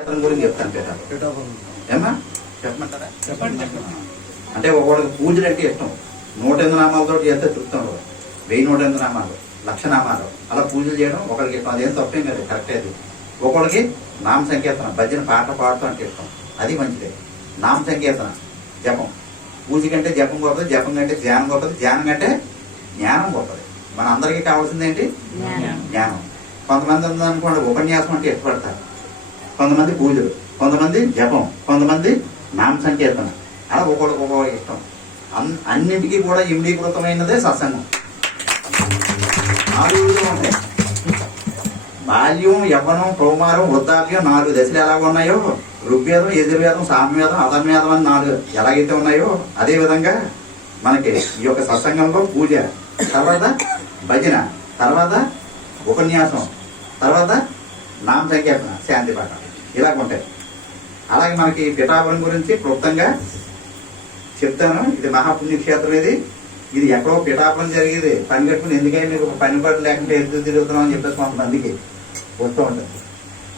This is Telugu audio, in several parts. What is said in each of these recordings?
గురించి చెప్తాను పేట ఏమా చెప్పమంటారా? అంటే ఒకడికి పూజలు అంటే ఇష్టం. నూట ఎనిమిది నామాలతో చేస్తే తృప్తం ఉండదు వెయ్యి నూట ఎనిమిది నామాలు లక్ష నామాలు. అలా పూజలు చేయడం ఒకరికి ఇష్టం. అదేం తప్పేం కాదు కరెక్టే అది. ఒకడికి నామ సంకీర్తన భజన పాట పాడుతూ అంటే ఇష్టం. అది మంచిదే. నామ సంకీర్తన జపం. పూజ కంటే జపం గొప్పది జపం కంటే ధ్యానం గొప్పది. ధ్యానం కంటే జ్ఞానం గొప్పది. మన అందరికీ కావాల్సింది ఏంటి? జ్ఞానం. కొంతమంది ఉందనుకోండి ఉపన్యాసం అంటే ఇష్టపడతారు. కొంతమంది పూజలు కొంతమంది జపం కొంతమంది నామ సంకీర్తన అలా ఒక్కొక్కరికి ఒక్కొక్క ఇష్టం. అన్- అన్నింటికీ కూడా ఇమిడీకృతమైనదే సత్సంగం. నాలుగు ఉంటాయి. బాల్యం యవ్వనం కౌమారం వృద్ధాప్యం నాలుగు దశలు ఎలాగ ఉన్నాయో ఋగ్వేదం యజుర్వేదం సామ్యవేదం అధర్మవేదం అని నాలుగు ఎలాగైతే ఉన్నాయో అదేవిధంగా మనకి ఈ యొక్క సత్సంగంలో పూజ. తర్వాత భజన తర్వాత ఉపన్యాసం తర్వాత నామ సంకీర్తన శాంతి పాఠం ఇలాగ ఉంటాయి అలాగే మనకి పిఠాపురం గురించి క్లుప్తంగా చెప్తాను. ఇది మహాపుణ్యక్షేత్రం ఇది. ఇది ఎక్కడో పిఠాపురం జరిగేది. పని కట్టుకుని ఎందుకని మీకు పని పట్టు లేకుంటే ఎందుకు తిరుగుతున్నాం అని చెప్పేసి కొంతమందికి వస్తూ ఉంటుంది.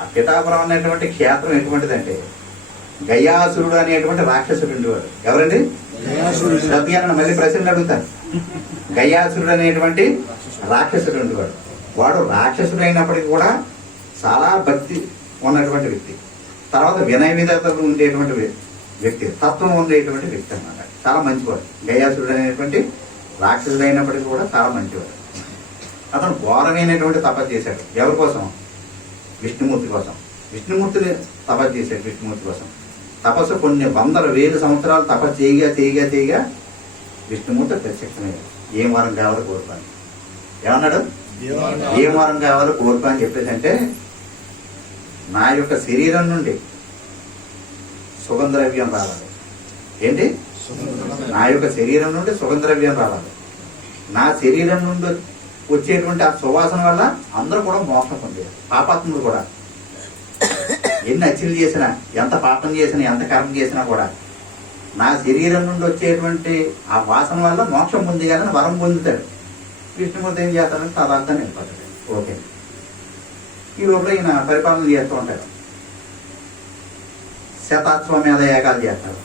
ఆ పిఠాపురం అనేటువంటి క్షేత్రం ఎటువంటిదంటే గయాసురుడు అనేటువంటి రాక్షసుడు ఉండేవాడు. ఎవరండి? శ్రద్ధ మళ్ళీ ప్రశ్నలు అడుగుతాను. గయాసురుడు అనేటువంటి రాక్షసుడు ఉండేవాడు. వాడు రాక్షసుడు అయినప్పటికీ కూడా చాలా భక్తి ఉన్నటువంటి వ్యక్తి. తర్వాత వినయ విధతలు ఉండేటువంటి వ్య- వ్యక్తి తత్వం ఉండేటువంటి వ్యక్తి అన్నమాట. చాలా మంచివాడు. గయాసురుడు అనేటువంటి రాక్షసుడు అయినప్పటికీ కూడా చాలా మంచివాడు. అతను ఘోరమైనటువంటి తపస్సు చేశాడు. ఎవరి కోసం? విష్ణుమూర్తి కోసం. విష్ణుమూర్తిని తపస్సు చేశాడు విష్ణుమూర్తి కోసం. తపస్సు కొన్ని వందల వేలు సంవత్సరాలు తపస్సు చేయగా చేయగా చేయగా విష్ణుమూర్తి ప్రత్యక్షమయ్యాడు. ఏం వారం కావాలి కోరుకోని ఏమన్నాడు? ఏం వారం కావాలో కోరుకో అని చెప్పేసి అంటే నా యొక్క శరీరం నుండి సుగంధద్రవ్యం రావాలి. ఏంటి? నా యొక్క శరీరం నుండి సుగంధద్రవ్యం రావాలి. నా శరీరం నుండి వచ్చేటువంటి ఆ సువాసన వల్ల అందరూ కూడా మోక్షం పొందారు. పాపాత్ములు కూడా. ఎన్ని అచ్చిలు చేసినా ఎంత పాపం చేసినా ఎంత కర్మ చేసినా కూడా నా శరీరం నుండి వచ్చేటువంటి ఆ వాసన వల్ల మోక్షం పొందిగాలని వరం పొందుతాడు విష్ణుమూర్తి ఏం చేస్తాడంటే తదార్థం వెళ్ళిపోతాడు ఓకే. ఈ లోపల ఈయన పరిపాలన చేస్తూ ఉంటారు శత అశ్వమేధ యాగాలు చేస్తారు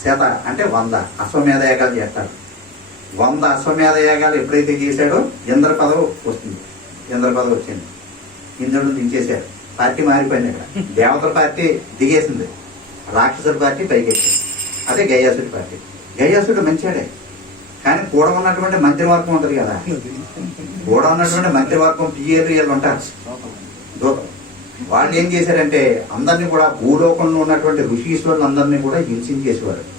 శత అంటే వంద అశ్వమేధ యాగాలు చేస్తారు వంద అశ్వమేధ యాగాలు ఎప్పుడైతే చేశాడో ఇంద్ర పదవి వస్తుంది. ఇంద్ర పదవి వచ్చింది. ఇంద్రుడు దించేశారు పార్టీ మారిపోయింది ఇక్కడ దేవతల పార్టీ దిగేసింది. రాక్షసుడి పార్టీ పైకెక్కింది. అదే గయ్యాసుడి పార్టీ. గయ్యాసుడు మంచివాడే కానీ కూడా ఉన్నటువంటి మంత్రివర్గం ఉంటుంది కదా. కూడా ఉన్నటువంటి మంత్రివర్గం పిఏలు వీళ్ళు ఉంటారు. దూతం వాళ్ళు ఏం చేశారంటే అందరినీ కూడా భూలోకంలో ఉన్నటువంటి ఋషీశ్వరులు అందరినీ కూడా హింసించేసేవారు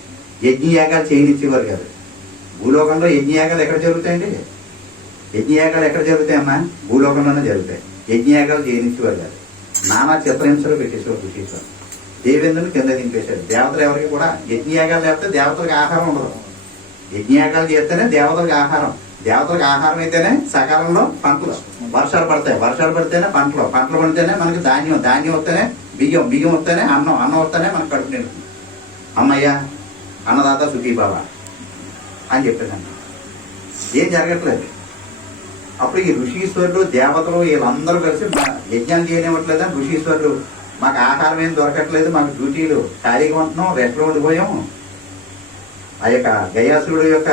యజ్ఞయాగాలు చేయనిచ్చేవారు కాదు. భూలోకంలో యజ్ఞయాగాలు ఎక్కడ జరుగుతాయండి? యజ్ఞయాగాలు ఎక్కడ జరుగుతాయమ్మా? భూలోకంలోనే జరుగుతాయి. యజ్ఞయాగాలు చేయనిచ్చేవారు కాదు. నానా చిత్రహింసలు పెట్టేసేవారు ఋషీశ్వరులు దేవేంద్రుని కింద దింపేశారు దేవతలు ఎవరికి కూడా యజ్ఞయాగాలు లేకపోతే దేవతలకు ఆహారం ఉండదు. యజ్ఞయాగాలు చేస్తేనే దేవతలకు ఆహారం. దేవతలకు ఆహారం అయితేనే సకాలంలో పంటలు వర్షాలు పడతాయి. వర్షాలు పడితేనే పంటలు. పంటలు పడితేనే మనకి ధాన్యం. ధాన్యం వస్తేనే బియ్యం. బియ్యం వస్తేనే అన్నం. అన్నం వస్తేనే మనకు కడుపు నిండుతుంది. అమ్మయ్య అన్నదాత సుఖీ బాబా అని చెప్పేదన్న ఏం జరగట్లేదు. అప్పుడు ఈ ఋషీశ్వరుడు దేవతలు వీళ్ళందరూ కలిసి మా యజ్ఞాలు చేయనివ్వట్లేదని ఋషీశ్వరుడు మాకు ఆహారం ఏం దొరకట్లేదు మాకు డ్యూటీలు ఖాళీగా ఉంటున్నాం రెస్ట్లో ఉండిపోయాము. ఆ యొక్క గయాసురుడు యొక్క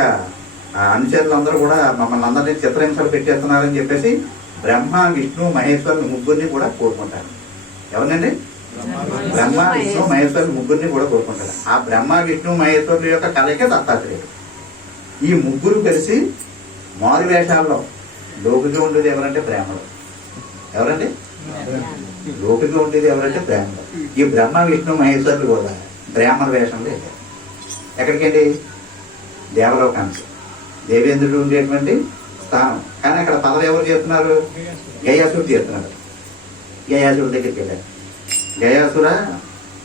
అనుచరులందరూ కూడా మమ్మల్ని అందరినీ చిత్రహింసలు పెట్టేస్తున్నారని చెప్పేసి బ్రహ్మ విష్ణు మహేశ్వరుని ముగ్గురిని కూడా కోరుకుంటారు. ఎవరినండి? బ్రహ్మ విష్ణు మహేశ్వరుని ముగ్గురిని కూడా కోరుకుంటారు. ఆ బ్రహ్మ విష్ణు మహేశ్వరుల యొక్క కలయిక దత్తాత్రేయుడు. ఈ ముగ్గురు కలిసి మారు వేషాల్లో లోకుగా ఉండేది ఎవరంటే బ్రాహ్మణుడు. ఎవరండి? లోకుగా ఉండేది ఎవరంటే బ్రాహ్మణుడు. ఈ బ్రహ్మ విష్ణు మహేశ్వరులు కూడా బ్రాహ్మణ వేషంలో ఎక్కడికండి? దేవలోకానికి. దేవేంద్రుడు ఉండేటువంటి స్థానం. కానీ అక్కడ పదవి ఎవరు చేస్తున్నారు? గయాసుడు చేస్తున్నాడు గయాసుడు దగ్గరికి వెళ్ళారు. గయాసుర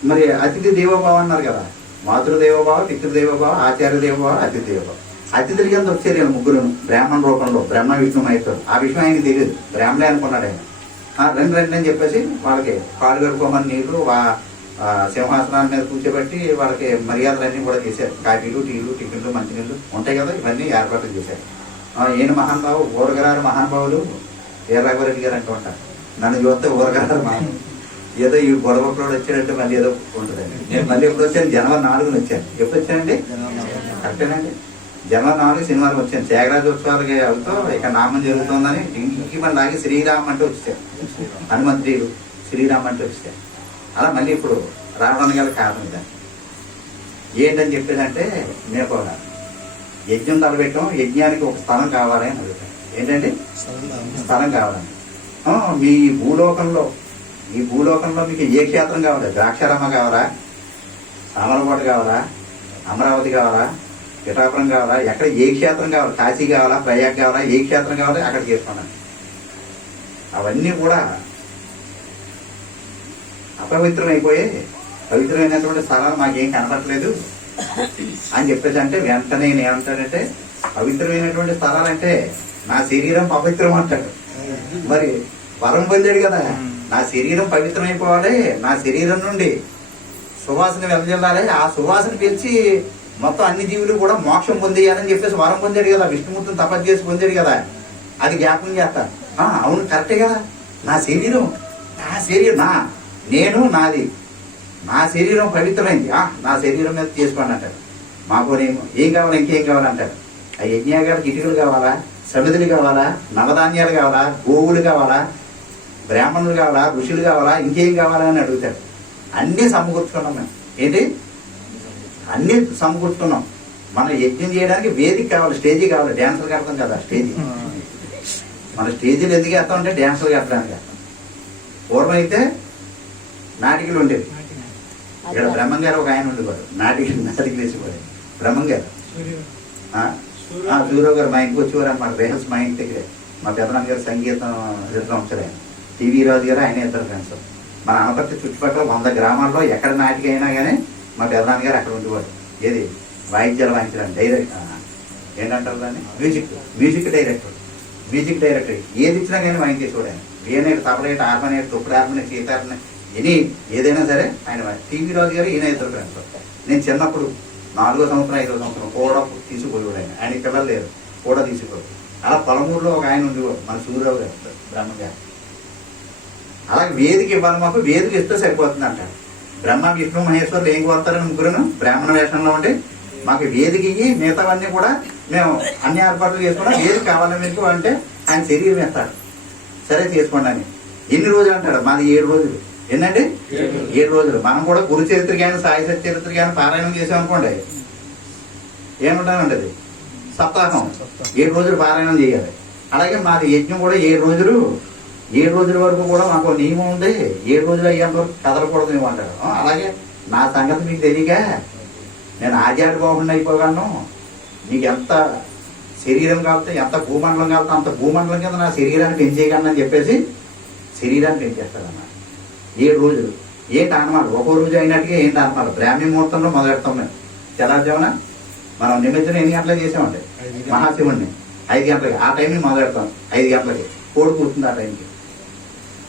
మరి అతిథి దేవోభావ అన్నారు కదా. మాతృదేవోభావ పితృదేవోభావ ఆచార్య దేవోభావ అతిథి దేవోభావ అతిథులు కింద వచ్చారు వీళ్ళు ముగ్గురు బ్రాహ్మణ రూపంలో బ్రహ్మ విష్ణు మహేశ్వరు ఆ విషయం ఆయనకి తెలియదు. బ్రాహ్మణే అనుకున్నాడు ఆయన. ఆ, రెండు అని చెప్పేసి వాళ్ళకి కాళ్ళు కడుక్కోమని నీళ్ళు వా సింహాసనాల మీద కూర్చోబెట్టి వాళ్ళకి మర్యాదలన్నీ కూడా చేశారు. కాఫీలు టీలు టిఫిన్లు మంచినీళ్ళు ఉంటాయి కదా ఇవన్నీ ఏర్పాట్లు చేశారు. ఈయన మహానుభావు ఊరగరారు మహానుభావులు వీరరాఘవరెడ్డి గారు అంటూ ఉంటారు. నన్ను చూస్తే ఊరగరారు మహానుభావు ఏదో ఈ గొడవప్పుడు వచ్చాడంటే మళ్ళీ ఏదో ఉంటుందండి. నేను మళ్ళీ ఎప్పుడు వచ్చాను? జనవరి నాలుగున వచ్చాను. ఎప్పుడు వచ్చానండి? కరెక్టేనండి జనవరి నాలుగు శనివారం వచ్చాను. త్యాగరాజ ఉత్సవాలకి అవుతూ ఇక నామం జరుగుతుందని ఇంటికి మన లాగి శ్రీరామ్ అంటే వచ్చాను హనుమంతుడు శ్రీరామ్ అంటే వచ్చాను అలా మళ్ళీ ఇప్పుడు రావడానికి గల కారణం ఇదా. ఏంటని చెప్పేదంటే నేను యజ్ఞం తలపెట్టాం యజ్ఞానికి ఒక స్థలం కావాలి అని అడుగుతాను ఏంటండి? స్థలం కావాలని మీ భూలోకంలో ఈ భూలోకంలో మీకు ఏ క్షేత్రం కావాలి? ద్రాక్షారామ కావాలా? సామలకోట కావాలా? అమరావతి కావాలా? పిఠాపురం కావాలా? ఎక్కడ ఏ క్షేత్రం కావాలి? కాశీ కావాలా? ప్రయాగ్ కావాలా? ఏ క్షేత్రం కావాలా? అక్కడ చేసుకున్నాను అవన్నీ కూడా అపవిత్రమైపోయి పవిత్రమైనటువంటి స్థలాలు మాకేం కనపట్లేదు అని చెప్పేసి అంటే వెంటనే నేను ఏమంటానంటే పవిత్రమైనటువంటి స్థలాలంటే నా శరీరం పవిత్రం అంటాడు. మరి వరం పొందాడు కదా. నా శరీరం పవిత్రమైపోవాలి నా శరీరం నుండి సువాసన వెదజల్లాలి ఆ సువాసన పిలిచి మొత్తం అన్ని జీవులు కూడా మోక్షం పొందేయాలని చెప్పేసి వరం పొందాడు కదా. విష్ణుమూర్తిని తపస్సు చేసి పొందాడు కదా. అది జ్ఞాపకం చేస్తా. అవును కరెక్టే కదా. నా శరీరం నా శరీరం నా నేను నాది. నా శరీరం పవిత్రమైంది. ఆ, నా శరీరం మీద తీసుకోండి అంటాడు. మాకు నేను- ఏం కావాలి ఇంకేం కావాలంటాడు ఆ యజ్ఞాగారికి ఇటుకలు కావాలా సమితులు కావాలా నవధాన్యాలు కావాలా గోవులు కావాలా బ్రాహ్మణులు కావాలా ఋషులు కావాలా ఇంకేం కావాలా అని అడుగుతాడు. అన్నీ సమకూర్చుకున్నాం మేము. ఏంటి? అన్నీ సమకూర్చుకున్నాం. మనం యజ్ఞం చేయడానికి వేదిక కావాలి స్టేజీ కావాలి డ్యాన్సులు కడతాం కదా స్టేజీ. మన స్టేజీలు ఎందుకు వేస్తాం అంటే డ్యాన్సులు కట్టడానికి. పూర్వం అయితే నాటికలు ఉండేవి. ఇక్కడ బ్రహ్మం గారు ఒక ఆయన ఉండేవారు. నాటికలు నాటికలు వేసేవారు. బ్రహ్మం గారు. ఆ, ఆ, సూర్యరావు గారు మా ఇంటికి వచ్చేవారు అనమాట రేహల్స్ మా ఇంటి దగ్గరే. మా పెద్దనాన్న గారు సంగీతం విద్వాంసులు ఆయన. టీవీ రాజు గారు ఆయన ఇద్దరు ఫ్రెండ్స్. మన అనపర్తి చుట్టుపక్కల వంద గ్రామాల్లో ఎక్కడ నాటిక అయినా కానీ మా పెద్దనాన్న గారు అక్కడ ఉండేవారు. ఏది? వాయిద్యాలు వాయించడానికి డైరెక్ట్ ఏంటంటారు దాన్ని? Music. Music director. Music director. ఏది ఇచ్చినా కానీ వాయించేసేవాడు ఆయన. వీణేటి తపలేట హార్మోనేట్ తుప్పుడు హార్మోనేట్ సీతార్మోనేట్ ఎనీ ఏదైనా సరే ఆయన టీవీ రాజు గారు ఈయన ఇద్దరు ఫ్రెండ్స్. నేను చిన్నప్పుడు నాలుగో సంవత్సరం ఐదో సంవత్సరం కూడా తీసుకుపోయాడు ఆయన. ఆయన పిల్లలు లేరు కూడా తీసుకుపోయాడు అలా పలమూరులో ఒక ఆయన ఉండేవాడు మన సూర్యరావు గారు బ్రహ్మ గారు అలాగే వేదిక ఇవ్వాలి మాకు వేదిక ఇస్తే సరిపోతుంది అంటారు. బ్రహ్మ విష్ణు మహేశ్వరులు ఏం కోరుతారని ముగ్గురును బ్రాహ్మణ వేషంలో ఉండి మాకు వేదిక ఇవి మిగతావన్నీ కూడా మేము అన్ని ఏర్పాట్లు చేసుకున్నాం. వేదిక కావాలని మీకు అంటే ఆయన శరీరం ఇస్తాడు సరే చేసుకోండి అని. ఎన్ని రోజులు అంటాడు? మాది ఏడు రోజులు. ఏంటండి ఏడు రోజులు. మనం కూడా గురు చరిత్ర కానీ సాయి సత్య చరిత్ర కానీ పారాయణం చేసామనుకోండి ఏముంటానండి అది? సప్తాహం. ఏడు రోజులు పారాయణం చేయాలి. అలాగే మాది యజ్ఞం కూడా ఏడు రోజులు. ఏడు రోజుల వరకు కూడా మాకు నియమం ఉంది. ఏడు రోజులు అయ్యేంత వరకు కదలకూడదు మేము అంటారు. అలాగే నా సంగతి మీకు తెలియక నేను ఆచార్య బాగుండి అయిపోగలను. నీకు ఎంత శరీరం కాబట్టి ఎంత భూమండలం కాబట్టి అంత భూమండలం కింద నా శరీరాన్ని పెంచేయగలను అని చెప్పేసి శరీరాన్ని పెంచేస్తాడన్నమాట ఏడు రోజులు ఏంటి అనమాట ఒక్కో రోజు అయినట్టుగా ఏంటి అనమాట బ్రాహ్మీ ముహూర్తంలో మొదలెడతాం మేము. తెల్లారుజామున మనం నిమజ్జనం ఎన్ని గంటలకు చేసామండి? మహాశివుణ్ణి. ఐదు గంటలకి. ఆ టైంని మొదలెడతాం. ఐదు గంటలకి. కోడి కూర్చుంది ఆ టైంకి.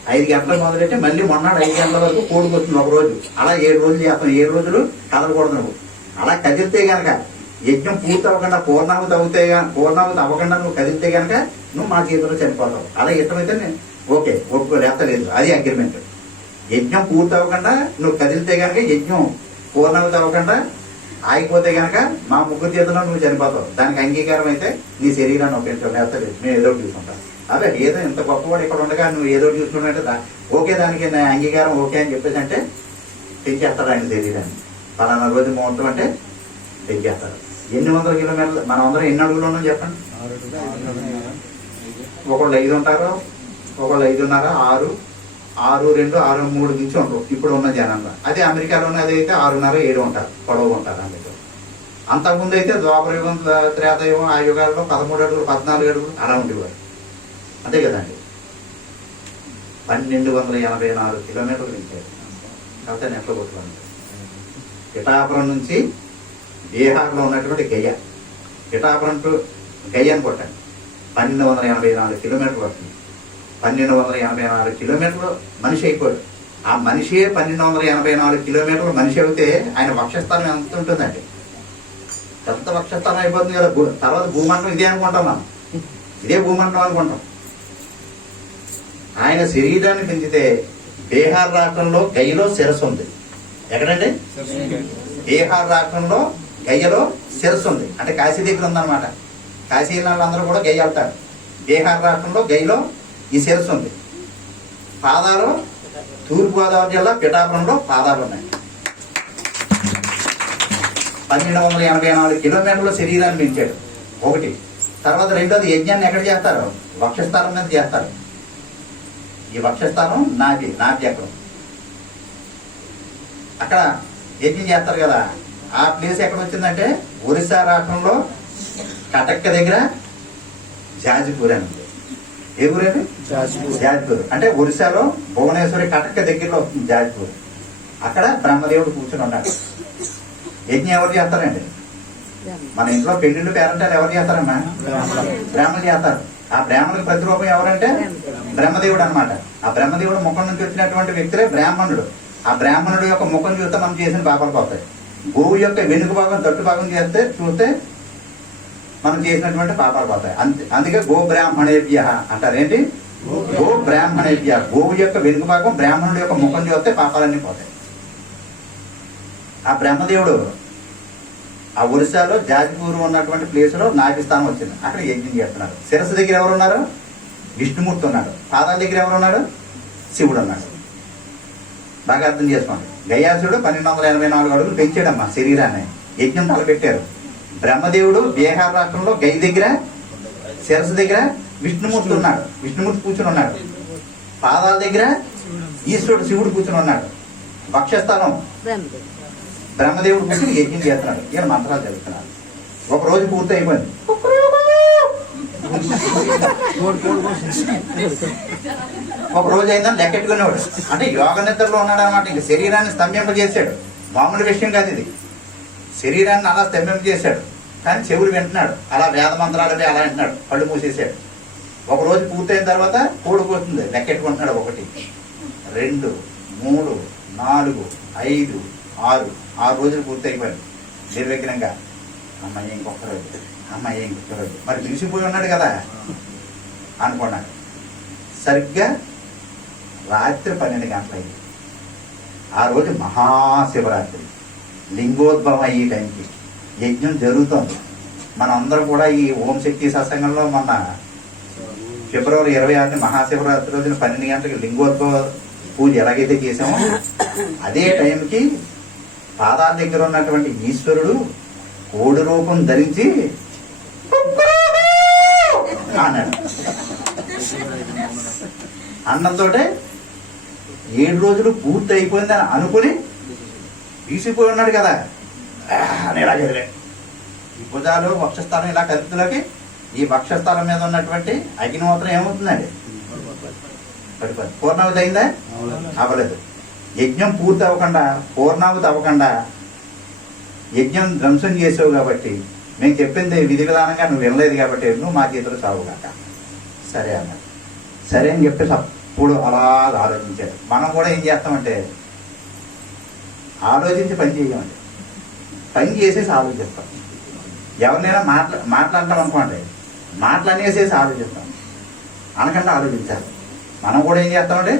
ఐదు గంటలకు మొదలెట్టి మళ్ళీ మొన్నాడు ఐదు గంటల వరకు కోడి కూర్చుంది ఒక రోజు. అలా ఏడు రోజులు చేస్తాం. ఏడు రోజులు కదలకూడదు నువ్వు. అలా కదిలితే గనక యజ్ఞం పూర్తి అవ్వకుండా పూర్ణాహుతి అవుతే గన- పూర్ణాహుతి అవ్వకుండా నువ్వు కదిలితే గనక నువ్వు మా చేతిలో చనిపోతావు. అలా ఇష్టమైతే నేను ఓకే ఒప్పుకో లేదు. అది అగ్రిమెంట్. యజ్ఞం పూర్తి అవ్వకుండా నువ్వు కదిలితే గనక యజ్ఞం పూర్ణాహుతి అవ్వకుండా ఆగిపోతే గనక మా ముగ్గురు చేతిలో నువ్వు చనిపోతావు. దానికి అంగీకారం అయితే నీ శరీరాన్ని ఒప్పించడం లేకపోతే. మేము ఏదో చూసుకుంటాం. అదే ఏదో ఇంత గొప్పవాడు ఇక్కడ ఉండగా నువ్వు ఏదో దా- ఓకే దానికి నా అంగీకారం ఓకే అని చెప్పేసి అంటే పెంచేస్తాడు ఆయన శరీరాన్ని. పలానా రోజు ముహూర్తం అంటే పెంచేస్తాడు ఎన్ని వందల కిలోమీటర్లు? మనం అందరం ఎన్ని అడుగులు ఉన్నాం చెప్పండి? ఒకళ్ళు ఐదు ఉంటారు ఒకళ్ళు ఐదున్నర ఆరు ఆరు రెండు ఆరు మూడు నుంచి ఉంటారు ఇప్పుడు ఉన్న జనాల్లో అదే అమెరికాలో ఉన్నది అయితే ఆరున్నర ఏడు ఉంటారు. పొడవు ఉంటారు అందులో అంతకుముందు అయితే ద్వాపరయుగం త్రేతయుగం ఆ యుగాల్లో పదమూడు అడుగులు పద్నాలుగు అడుగులు అలా ఉండేవారు. అంతే కదండి. పన్నెండు వందల ఎనభై నాలుగు కిలోమీటర్లు పెంచారు కాకపోతే నెట్ల కొట్టుకోండి పిఠాపురం నుంచి బీహార్లో ఉన్నటువంటి గయ పిఠాపురం టు గయ్యని కొట్టండి. పన్నెండు వందల ఎనభై నాలుగు కిలోమీటర్లు వస్తుంది పన్నెండు వందల ఎనభై నాలుగు కిలోమీటర్లు మనిషి అయిపోయాడు. ఆ మనిషే పన్నెండు వందల ఎనభై నాలుగు కిలోమీటర్లు మనిషి అయితే ఆయన వక్షస్థానం ఎంత ఉంటుందండి? ఎంత వక్షస్థానం అయిపోతుంది కదా? తర్వాత భూమండలం ఇదే అనుకుంటాం మనం. ఇదే భూమండలం అనుకుంటాం. ఆయన శరీరాన్ని పెంచితే బీహార్ రాష్ట్రంలో గయ్యలో శిరస్సు ఉంది. ఎక్కడండి? బీహార్ రాష్ట్రంలో గయ్యలో శిరస్సు ఉంది. అంటే కాశీ దగ్గర ఉందన్నమాట. కాశీ వాళ్ళందరూ కూడా గయ్య వెళ్తారు బీహార్ రాష్ట్రంలో గయ్యలో ఈ శిరస్సు ఉంది. పాదాలు తూర్పుగోదావరి జిల్లా పిఠాపురంలో పాదాలు ఉన్నాయి. పన్నెండు వందల ఎనభై నాలుగు కిలోమీటర్ల శరీరాన్ని పెంచాడు. ఒకటి. తర్వాత రెండోది యజ్ఞాన్ని ఎక్కడ చేస్తారు? వక్షస్థానం మీద చేస్తారు. ఈ వక్షస్థానం నాభి నాభి ఎక్కడ అక్కడ యజ్ఞం చేస్తారు కదా. ఆ ప్లేస్ ఎక్కడ వచ్చిందంటే ఒరిస్సా రాష్ట్రంలో కటక్క దగ్గర జాజిపూర్ అని. ఏ ఊరేది జాజ్పూర్. అంటే ఒరిస్సాలో భువనేశ్వరి కటక దగ్గరలో జాజ్పూర్. అక్కడ బ్రహ్మదేవుడు కూర్చుని ఉన్నాడు. యజ్ఞం ఎవరు చేస్తారండి? మన ఇంట్లో పెళ్ళిళ్ళు పేరంటారు ఎవరు చేస్తారమ్మా బ్రాహ్మణులు. చేస్తారు. ఆ బ్రాహ్మణులకు ప్రతిరూపం ఎవరంటే? బ్రహ్మదేవుడు అన్నమాట. ఆ బ్రహ్మదేవుడు ముఖం నుంచి వచ్చినటువంటి వ్యక్తులే బ్రాహ్మణుడు. ఆ బ్రాహ్మణుడు యొక్క ముఖం చూస్తే మనం చేసిన పాపాలు పోతాయి. గోవు యొక్క వెనుక భాగం తట్టు భాగం చేస్తే చూస్తే మనం చేసినటువంటి పాపాలు పోతాయి. అంతే అందుకే గో బ్రాహ్మణేభ్య అంటారు. ఏంటి? గో బ్రాహ్మణేభ్య గోవు యొక్క వెనుక భాగం బ్రాహ్మణుడు యొక్క ముఖం చూస్తే పాపాలన్నీ పోతాయి. ఆ బ్రహ్మదేవుడు ఆ ఒరిస్సాలో జాజిపూర్ ఉన్నటువంటి ప్లేస్లో నాగిస్థానం వచ్చింది. అక్కడ యజ్ఞం చేస్తున్నారు. శిరస్సు దగ్గర ఎవరు ఉన్నారు? విష్ణుమూర్తి ఉన్నాడు. పాదాల దగ్గర ఎవరు ఉన్నాడు? శివుడు ఉన్నాడు. బాగా అర్థం చేసుకోండి. గయాసుడు పన్నెండు వందల ఎనభై నాలుగు అడుగులు పెంచాడమ్మా శరీరాన్ని. యజ్ఞం తలపెట్టారు. బ్రహ్మదేవుడు బీహార్ రాష్ట్రంలో గై దగ్గర శిరస్సు దగ్గర విష్ణుమూర్తి ఉన్నాడు. విష్ణుమూర్తి కూర్చుని ఉన్నాడు. పాదాల దగ్గర ఈశ్వరుడు శివుడు కూర్చుని ఉన్నాడు. వక్షస్థలం. బ్రహ్మదేవుడు కూర్చుని యజ్ఞం చేస్తున్నాడు. ఈయన మంత్రాలు చదువుతున్నాడు ఒక రోజు పూర్తి అయిపోయింది ఒక రోజు అయిందని లెక్కెట్టుకునేవాడు అంటే యోగ నిద్రలో ఉన్నాడు అనమాట ఇంకా శరీరాన్ని స్తంభింపజేశాడు. మామూలు విషయం కాదు ఇది. శరీరాన్ని అలా స్తంభింపజేశాడు కానీ చెవులు వింటున్నాడు. అలా వేద మంత్రాలవి అలా వింటున్నాడు. కళ్ళు మూసేశాడు. ఒక రోజు పూర్తయిన తర్వాత కూడుకుపోతుంది లెక్కెట్టుకుంటున్నాడు ఒకటి రెండు మూడు నాలుగు ఐదు ఆరు. ఆరు రోజులు పూర్తయిపోయాడు నిర్విఘ్నంగా. అమ్మాయి ఇంకొక రోజు. అమ్మాయి ఇంకొక రోజు. మరి తెలిసిపోయి ఉన్నాడు కదా. అనుకున్నాడు. సరిగ్గా రాత్రి పన్నెండు గంటలైంది. ఆ రోజు మహాశివరాత్రి. లింగోద్భవం అయ్యే టైంకి యజ్ఞం జరుగుతుంది. మనందరం కూడా ఈ ఓం శక్తి సత్సంగంలో మొన్న ఫిబ్రవరి ఇరవై ఆరుని మహాశివరాత్రి రోజున పన్నెండు గంటలకు లింగోద్భవ పూజ ఎలాగైతే చేసామో అదే టైంకి పాదాల దగ్గర ఉన్నటువంటి ఈశ్వరుడు కోడి రూపం ధరించి అన్నాడు. అన్నంతో ఏడు రోజులు పూర్తి అయిపోయిందని అనుకుని తీసిపోయి ఉన్నాడు కదా. అని ఇలా కదిలే ఈ భుజాలు వక్షస్థానం ఇలా కలుపుతులోకి ఈ వక్షస్థానం మీద ఉన్నటువంటి అగ్నిహోత్రం ఏమవుతుందండి? పడిపోయింది పూర్ణావతి అయిందా? అవ్వలేదు. యజ్ఞం పూర్తి అవ్వకుండా పూర్ణావతి అవ్వకుండా యజ్ఞం ధ్వంసం చేసావు కాబట్టి మేము చెప్పింది విధి విధానంగా నువ్వు వినలేదు కాబట్టి నువ్వు మా చేతులు చావు కాక. సరే అన్నాడు. సరే అని చెప్పేసి అప్పుడు అలా ఆలోచించాడు. మనం కూడా ఏం చేస్తామంటే ఆలోచించి పని చేయమండి పని చేసేసి ఆలోచిస్తాం ఎవరినైనా మాట్లా మాట్లాడటం అనుకోండి మాట్లాడేసేసి ఆలోచిస్తాం అనకుండా ఆలోచించాలి. మనం కూడా ఏం చేస్తామంటే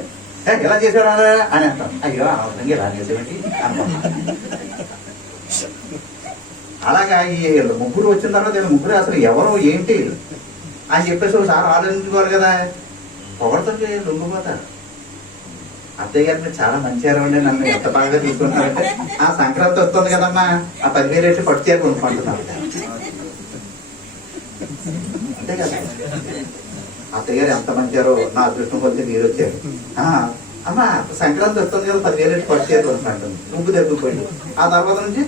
"ఏ, ఇలా చేసేవారా అని అంటాం. అయ్యో అవసరంగా ఇలా చేసేవాటి? అనుకుంటాం. అలాగా ఈ ముగ్గురు వచ్చిన తర్వాత వీళ్ళ ముగ్గురు అసలు ఎవరు ఏంటి అని చెప్పేసి ఒకసారి ఆలోచించుకోవాలి కదా. పొగడుతుంటే లొంగిపోతారు. అత్తయ్య గారు మీరు చాలా మంచిగా అండి నన్ను ఎంత బాగా తీసుకుంటారంటే ఆ సంక్రాంతి వస్తుంది కదమ్మా ఆ పదివేలు ఎట్టి పట్టు చీర కొనుక్కుంటున్నాను అంతే కదా. అత్తయ్య గారు ఎంత మంచారో నా అదృష్టం కొద్ది మీరు వచ్చారు. ఆ, అమ్మా సంక్రాంతి వస్తుంది కదా పదివేలు ఎట్టి పట్టు చీర కొనుక్కుంటుంది ఉంపు తగ్గిపోయింది ఆ తర్వాత నుంచి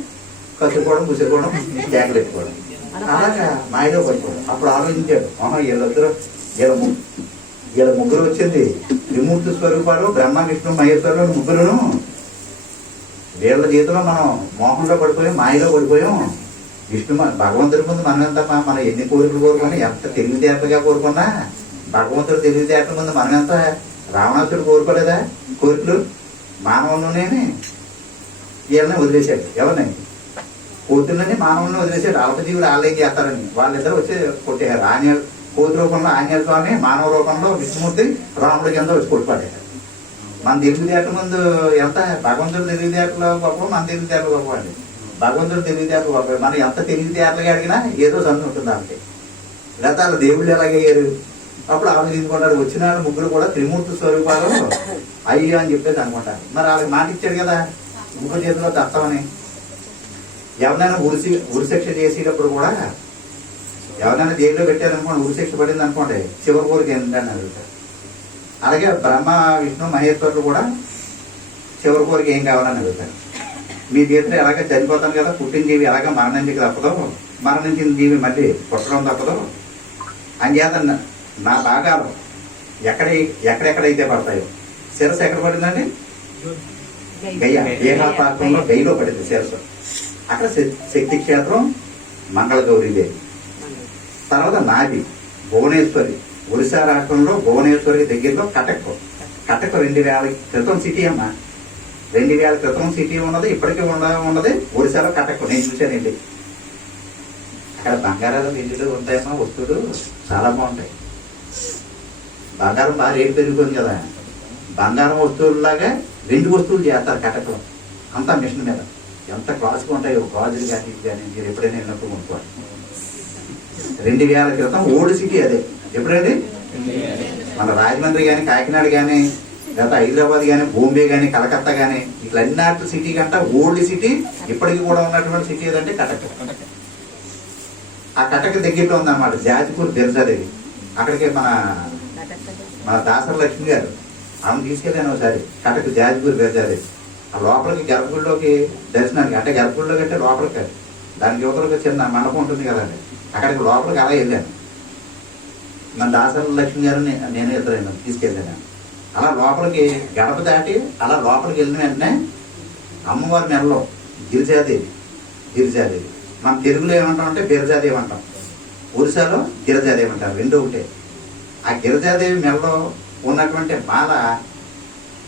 కట్టుకోవడం ముసుకోవడం బ్యాగులు పెట్టుకోవడం. అలాగా మా మాయలో పడిపోవడం అప్పుడు ఆలోచించాడు ఆహా వీళ్ళిద్దరు వీళ్ళ ము- ముగ్గురు వచ్చింది. త్రిమూర్తి స్వరూపాలు బ్రహ్మ విష్ణు మహేశ్వరులు ముగ్గురును. వీళ్ళ జీవితంలో మనం మోహంలో పడిపోయాం మాయలో పడిపోయాం. విష్ణు భగవంతుడి ముందు మనం ఎంత మా- మనం ఎన్ని కోరికలు కోరుకొని ఎంత తెలివితేటగా కోరుకున్నా భగవంతుడు తెలివితేటల ముందు మనం ఎంత రావణాసుడు కోరుకోలేదా? కోరికలు మానవులనేమి వీళ్ళని వదిలేశాడు. ఎవరిని? కోతులని మానవుల్ని వదిలేసాడు అల్పజీవులు ఆలయం చేస్తారని. వాళ్ళిద్దరు వచ్చి కొట్టేశారు ఆంజనేయ కోతి రూపంలో ఆంజనేయ స్వామి మానవ రూపంలో విష్ణుమూర్తి రాముడి కింద వచ్చి కొట్టుపడేశారు మన తెలివితేట ముందు ఎంత భగవంతుడు తెలివితేటలు గొప్ప మన తెలివితేటలు గొప్ప అండి. భగవంతుడు తెలివితేటలు గొప్ప. మనం ఎంత తెలివితేటలుగా అడిగినా ఏదో సందు ఉంటుంది అంతే లేకపోతే వాళ్ళ దేవుళ్ళు ఎలాగయ్యారు అప్పుడు ఆలోచించుకుంటారు వచ్చిన ముగ్గురు కూడా త్రిమూర్తి స్వరూపాలు. అయ్యో అని చెప్పేసి అనుకుంటారు. మరి వాళ్ళకి మాట ఇచ్చాడు కదా ఇంకో చేతిలో తస్తామని ఎవరైనా ఉరిశి ఉరిశిక్ష చేసేటప్పుడు కూడా ఎవరైనా జైల్లో పెట్టారనుకోండి ఉరిశిక్ష పడింది అనుకోండి చివరి కోరిక ఏంటని అడుగుతారు. అలాగే బ్రహ్మ విష్ణు మహేశ్వరులు కూడా చివరి కోరిక ఏం కావాలని అడుగుతారు. మీ జీవితం ఎలాగ చనిపోతాను కదా పుట్టిన జీవి ఎలాగ మరణించక తప్పదో. మరణించిన జీవి మళ్ళీ పుట్టడం తప్పదో. అంచేత నా భాగాలు ఎక్కడ ఎక్కడెక్కడైతే పడతాయో శిరస్సు ఎక్కడ పడిందండి? గయ్య దేహాపాత్రంలో గయ్యలో పడింది శిరస్సు. అక్కడ శక్తి క్షేత్రం మంగళగౌరీదేవి. తర్వాత నాది భువనేశ్వరి. ఒరిస్సా రాష్ట్రంలో భువనేశ్వరి దగ్గరలో కటక్. కటక్ రెండు వేల క్రితం సిటీ అమ్మా. రెండు వేల క్రితం సిటీ ఉన్నది ఇప్పటికీ ఉండ ఉన్నది ఒరిస్సాలో కటక్. నేను చూశానండి. అక్కడ బంగారాలు వెండిలు ఉంటాయమ్మా వస్తువులు చాలా బాగుంటాయి. బంగారం బాగా రేటు పెరుగుతుంది కదా. బంగారం వస్తువుల్లాగా వెండి వస్తువులు చేస్తారు కటకలో. అంతా మిషన్ మీద. ఎంత క్లాస్గా ఉంటాయో గాజులు కానీ కానీ మీరు ఎప్పుడైనా వెళ్ళినప్పుడు కొనుక్కోవాలి. రెండు వేల క్రితం ఓల్డ్ సిటీ అదే. ఎప్పుడండి? మన రాజమండ్రి కానీ కాకినాడ కానీ లేదా హైదరాబాద్ కానీ బొంబే కానీ కలకత్తా కానీ ఇట్లన్నీ సిటీ కంటే ఓల్డ్ సిటీ ఇప్పటికి కూడా ఉన్నటువంటి సిటీ ఏదంటే కటక్. ఆ కటక్ దగ్గరలో ఉందన్నమాట జాజిపూర్ దిల్సాదేవి అక్కడికి మన మన దాసర లక్ష్మి గారు ఆమె తీసుకెళ్ళాను ఒకసారి కటక్ జాజిపూర్ దిల్సాదేవి ఆ లోపలికి గర్భగుడిలోకి దర్శనానికి అంటే గర్భగుడిలోకి అంటే లోపలికి దానికి యువతలకు చిన్న మండపం ఉంటుంది కదండి. అక్కడికి లోపలికి అలా వెళ్ళాను. మన దాసర లక్ష్మి గారు నేను ఇద్దరు తీసుకెళ్ళాను. అలా లోపలికి గడప దాటి అలా లోపలికి వెళ్ళిన వెంటనే అమ్మవారి నెలలో గిరిజాదేవి గిరిజాదేవి. మన తెలుగులో ఏమంటాం అంటే బిరజాదేవి అంటాం. ఒరిసాలో గిరిజాదేవి అంటారు రెండు ఒకటే. ఆ గిరిజాదేవి మెడలో ఉన్నటువంటి మాల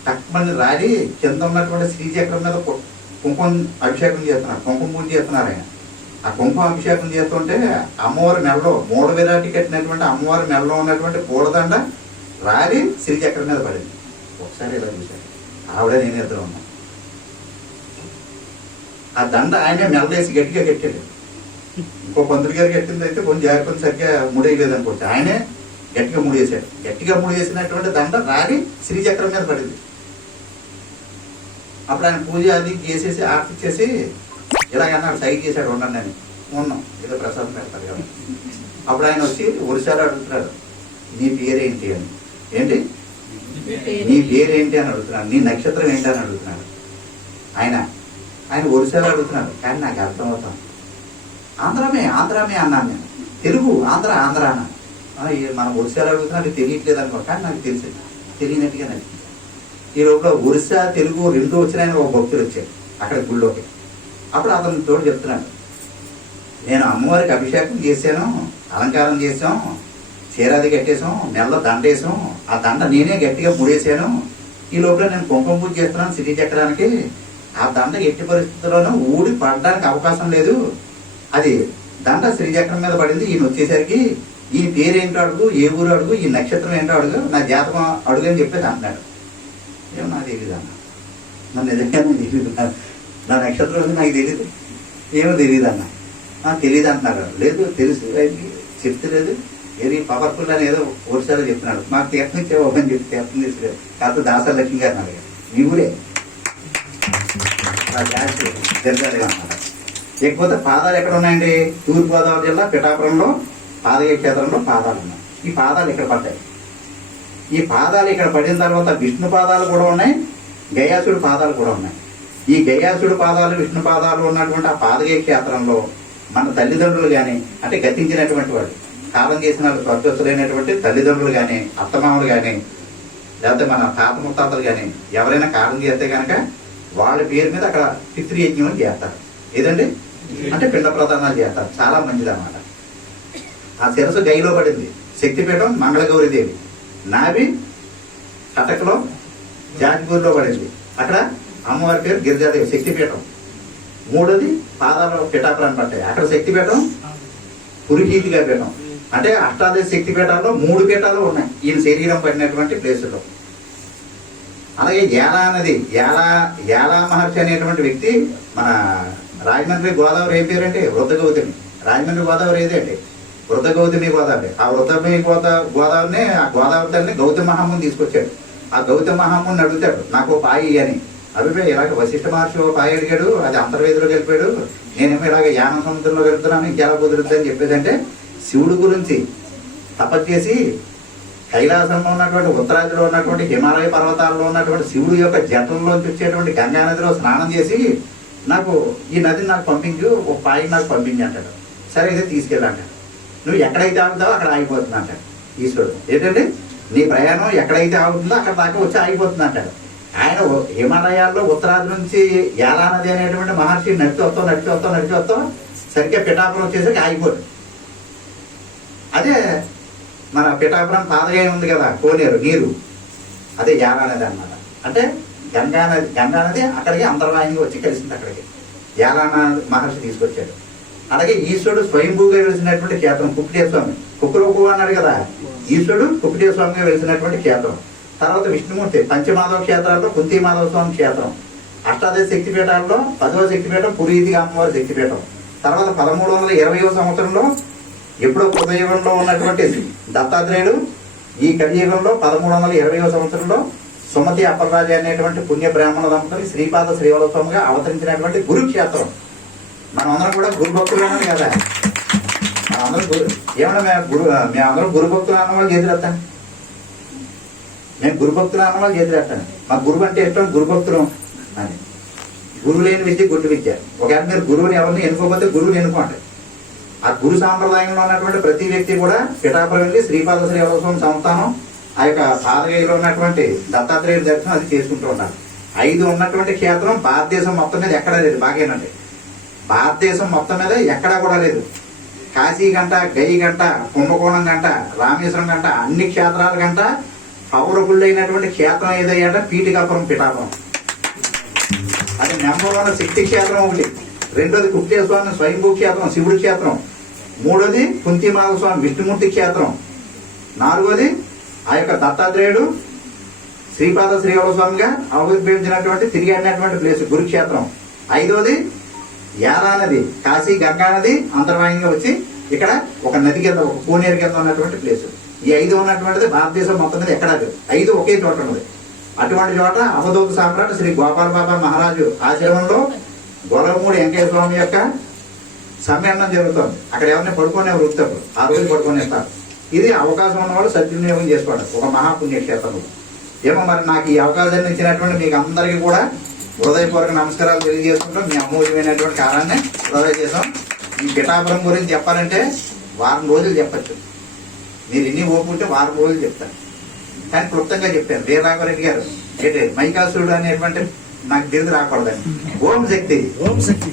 తక్కువని రాలి కింద ఉన్నటువంటి శ్రీచక్రం మీద కు- కుంకుమ అభిషేకం చేస్తున్నారు కుంకుమ పూజ చేస్తున్నారు ఆయన. ఆ కుంకుమ అభిషేకం చేస్తుంటే అమ్మవారి మెడలో మూడు విరాటి కట్టినటువంటి అమ్మవారి మెడలో ఉన్నటువంటి పూలదండ రాలి శ్రీచక్రం మీద పడింది. ఒకసారి ఇలా చూశాను ఆవిడ నేను ఇద్దరు ఉన్నాం. ఆ దండ ఆయనే మెడలేసి గట్టిగా కట్టాడు. ఇంకో పంతులు గారు కట్టింది అయితే కొంచెం జాగ్రత్త సరిగ్గా ముడేయలేదు అనుకోవచ్చు ఆయనే గట్టిగా ముడేసాడు గట్టిగా ముడేసినటువంటి దండ రాలి శ్రీచక్రం మీద పడింది. అప్పుడు ఆయన పూజ అది చేసేసి ఆర్తి చేసి ఇలాగన్నా సైడ్ చేశాడు ఉండండి అని. ఉన్నాం. ఏదో ప్రసాదం పెడతారు కదా. అప్పుడు ఆయన వచ్చి ఒరిసారి అడుగుతున్నాడు నీ పేరేంటి అని? ఏంటి? నీ పేరేంటి అని అడుగుతున్నాడు. నీ నక్షత్రం ఏంటి అని అడుగుతున్నాడు. ఆయన ఆయన ఒరిసారి అడుగుతున్నాడు కానీ నాకు అర్థమవుతాం. ఆంధ్రమే ఆంధ్రమే అన్నాను నేను. తెలుగు ఆంధ్ర ఆంధ్ర అన్నాను. ఈ మనం ఒరిస్సాలో అడుగుతున్నాడు తెలియట్లేదు అనుకో కానీ నాకు తెలిసి. తెలియనట్టుగా నాకు ఈ లోపల ఒరిస్సా తెలుగు రెండు వచ్చినాయని ఒక భక్తులు వచ్చాడు అక్కడ గుళ్ళోకి. అప్పుడు అతను తోడు చెప్తున్నాడు. నేను అమ్మవారికి అభిషేకం చేశాను అలంకారం చేసాం చీరాది కట్టేసాం మెల్ల దండ వేసాం ఆ దండ నేనే గట్టిగా ముడేసాను ఈ లోపల నేను కుంకుమ పూజ చేస్తున్నాను సిటీ చక్రానికి ఆ దండ ఎట్టి పరిస్థితుల్లోనూ ఊడి పడడానికి అవకాశం లేదు. అది దండ శ్రీచక్రం మీద పడింది ఈయన వచ్చేసరికి ఈ పేరేంటో అడుగు ఏ ఊరు అడుగు ఈ నక్షత్రం ఏంటో అడుగు నా జాతకం అడుగు అని చెప్పేసి అంటున్నాడు. ఏమో నాకు తెలియదు అన్న? నన్ను నిజంగా నాకు తెలియదు? నా- నక్షత్రం నాకు తెలియదు ఏమో తెలియదు అన్న. తెలియదు అంటున్నారు. లేదు తెలుసు. చెప్తలేదు ఏది పవర్ఫుల్ అని ఏదో ఓడిసారి చెప్తున్నాడు. మాకు తీర్థం ఇచ్చేవో అని చెప్పి తీర్థం తీసుకురాడు కాకపోతే దాసరి లక్ష్మి గారు అన్నారు మీ ఊరే? ఆ జాతి లేకపోతే పాదాలు ఎక్కడ ఉన్నాయండి? తూర్పుగోదావరి జిల్లా పిఠాపురంలో పాదయ క్షేత్రంలో పాదాలు ఉన్నాయి. ఈ పాదాలు ఇక్కడ పడ్డాయి? ఈ పాదాలు ఇక్కడ పడిన తర్వాత విష్ణు పాదాలు కూడా ఉన్నాయి. గయాసుడి పాదాలు కూడా ఉన్నాయి. ఈ గయాసుడు పాదాలు విష్ణు పాదాలు ఉన్నటువంటి ఆ పాదగయ క్షేత్రంలో మన తల్లిదండ్రులు కానీ అంటే గతించినటువంటి వాళ్ళు కాలం చేసిన స్వర్గస్థులైనటువంటి తల్లిదండ్రులు కానీ అత్తమామలు కానీ లేకపోతే మన తాత ముత్తాతలు కానీ ఎవరైనా కాలం చేస్తే కనుక వాళ్ళ పేరు మీద అక్కడ పితృయజ్ఞం అని చేస్తారు. ఏదండి? అంటే పిండ ప్రదానాలు చేస్తారు. చాలా మంచిది అన్నమాట ఆ శిరసు గైలో పడింది. శక్తిపీఠం మంగళగౌరిదేవి. నాభి కటకలో జాజ్పూర్లో పడింది. అక్కడ అమ్మవారి పేరు గిరిజాదేవి శక్తిపీఠం. మూడోది పాదాల పిఠాపురాన్ని పట్టాయి. అక్కడ శక్తిపీఠం పురికీతిగా పీఠం. అంటే అష్టాదశ శక్తి పీఠాల్లో మూడు పీఠాలు ఉన్నాయి. ఈయన శరీరం పడినటువంటి ప్లేసులో. అలాగే ఏలా అనేది ఏలా ఏలా మహర్షి అనేటువంటి వ్యక్తి మన రాజమండ్రి గోదావరి ఏం పేరంటే? వృద్ధ గౌతమి రాజమండ్రి గోదావరి ఏదండి? వృద్ధ గౌతమి గోదావరి. ఆ వృద్ధమి గోదా గోదావరిని ఆ గోదావరి తల్లిని గౌతమ మహాముని తీసుకొచ్చాడు. ఆ గౌతమ మహాముని అడుగుతాడు నాకు పాయి అని. అభిప్రాయం ఇలాగ వశిష్ఠ మహర్షి పాయ అడిగాడు అది అంతర్వేదిలో గెలిపాడు నేనేమో ఇలాగ యాన సముద్రంలో వెళ్తున్నాను ఇంకెలా కుదురుద్ది అని చెప్పేదంటే శివుడు గురించి తపస్సు కైలాసంలో ఉన్నటువంటి ఉత్తరాదిలో ఉన్నటువంటి హిమాలయ పర్వతాల్లో ఉన్నటువంటి శివుడు యొక్క జటంలోంచి వచ్చేటువంటి గంగా నదిలో స్నానం చేసి నాకు ఈ నదిని నాకు పంపించు ఒక పాయి నాకు పంపించి అంటాడు. సరే అయితే తీసుకెళ్ళంటాడు నువ్వు ఎక్కడైతే ఆగుతావో అక్కడ ఆగిపోతుంది అంటాడు ఈశ్వరుడు. ఏంటంటే నీ ప్రయాణం ఎక్కడైతే ఆగుతుందో అక్కడ దాకా వచ్చి ఆగిపోతుంది అంటాడు. ఆయన హిమాలయాల్లో ఉత్తరాది నుంచి యాలానది అనేటువంటి మహర్షి నడిచి వస్తాం నడిచి వస్తాం నడిచి వస్తాం సరిగ్గా పిఠాపురం వచ్చేసరికి ఆగిపోయింది అదే మన పిఠాపురం పాదగా ఉంది కదా కోనేరు నీరు. అదే యాలానది అన్నమాట. అంటే గంగా నది గంగా నది అక్కడికి అంతర్వాహినిగా వచ్చి కలిసింది అక్కడికి. యాలాన మహర్షి తీసుకొచ్చాడు. అలాగే ఈశ్వరుడు స్వయంభూగా వెలిసినటువంటి క్షేత్రం కుక్కుటే స్వామి కుక్కురోకు అన్నాడు కదా ఈశ్వరుడు కుక్కుటే స్వామిగా వెలిసినటువంటి క్షేత్రం. తర్వాత విష్ణుమూర్తి పంచమాధవ క్షేత్రాల్లో కుంతిమాధవ స్వామి క్షేత్రం. అష్టాదశ శక్తిపీఠాల్లో పదవ శక్తిపీఠం పురీతిగా అమ్మవారి శక్తిపీఠం. తర్వాత పదమూడు వందల ఇరవయో సంవత్సరంలో ఎప్పుడో కృతయుగంలో ఉన్నటువంటి దత్తాత్రేయుడు ఈ కలియుగంలో పదమూడు వందల ఇరవయో సంవత్సరంలో సుమతి అప్పలరాజు అనేటువంటి పుణ్య బ్రాహ్మణ దంపతులు శ్రీపాద శ్రీవలస్వామిగా అవతరించినటువంటి గురుక్షేత్రం. మనమందరం కూడా గురు భక్తులు కదా. మనందరం గురు ఏమన్నా మేము గురు మేమందరం గురు భక్తులు అన్న వాళ్ళు చేతులెత్తాను. మేము గురుభక్తులు అన్న వాళ్ళు చేతులెత్తాను మా గురువు అంటే ఇష్టం గురుభక్తులు అని. గురువు లేని విద్య గుడ్డు విద్య. ఒకవేళ మీరు గురువుని ఎవరిని ఎన్నుకోకపోతే గురువుని ఎన్నుకోండి. ఆ గురు సాంప్రదాయంలో ఉన్నటువంటి ప్రతి వ్యక్తి కూడా పిఠాపురం వెళ్ళి శ్రీపాద శ్రీవస్వామి సంస్థానం ఆ యొక్క పాదగైలో ఉన్నటువంటి దత్తాత్రేయుడి దర్శనం అది చేసుకుంటూ ఉంటారు. ఐదు ఉన్నటువంటి క్షేత్రం భారతదేశం మొత్తం మీద ఎక్కడా లేదు. బాగేనండి. భారతదేశం మొత్తం మీద ఎక్కడా కూడా లేదు. కాశీ గంట గయి గంట కుంభకోణం గంట రామేశ్వరం గంట అన్ని క్షేత్రాల గంట పవర్ఫుల్ అయినటువంటి క్షేత్రం ఏదయ్యాట పీఠికాపురం పిఠాపురం. అది నెంబర్ వన్ శక్తి క్షేత్రం ఒకటి. రెండోది కుక్కే స్వామి స్వయంభూ క్షేత్రం శివుడి క్షేత్రం. మూడోది కుంతిమాల స్వామి విష్ణుమూర్తి క్షేత్రం. నాలుగోది ఆ యొక్క దత్తాత్రేయుడు శ్రీపాద శ్రీవర స్వామిగా ఆవిర్భవించినటువంటి తిరిగి అన్నటువంటి ప్లేస్ గురుక్షేత్రం. ఐదోది యాదా నది కాశీ గంగా నది అంతర్వాహినిగా వచ్చి ఇక్కడ ఒక నది కింద ఒక కోనేరు కింద ఉన్నటువంటి ప్లేస్ ఈ ఐదు ఉన్నటువంటిది భారతదేశం మొత్తం మీద ఎక్కడా లేదు. ఐదు ఒకే చోట ఉన్నది. అటువంటి చోట అవధూత సామ్రాట్ శ్రీ గోపాల బాబా మహారాజు ఆశ్రమంలో గొలవమూడి వెంకయ్య స్వామి యొక్క సమ్మేళనం జరుగుతుంది. అక్కడ ఎవరిని పడుకునే వృత్తారు ఆ రోజు పడుకునేస్తారు. ఇది అవకాశం ఉన్నవాళ్ళు సద్వినియోగం చేసుకోవడం. ఒక మహాపుణ్యక్షేత్రంలో ఏమో మరి నాకు ఈ అవకాశాన్ని ఇచ్చినటువంటి మీకు అందరికీ కూడా హృదయపూర్వక నమస్కారాలు తెలియజేసుకుంటాం మీ అమూల్యమైనటువంటి కాలాన్ని హృదయ చేసాం ఈ పిఠాపురం గురించి చెప్పాలంటే వారం రోజులు చెప్పచ్చు. మీరు ఇన్ని ఓపుకుంటే వారం రోజులు చెప్తారు. కానీ క్లుప్తంగా చెప్పాను. వీరరాఘవరెడ్డి గారు ఏంటి మైకాసురుడు అనేటువంటి నాకు తెలిసి రాకూడదండి ఓం శక్తి. ఓం శక్తి.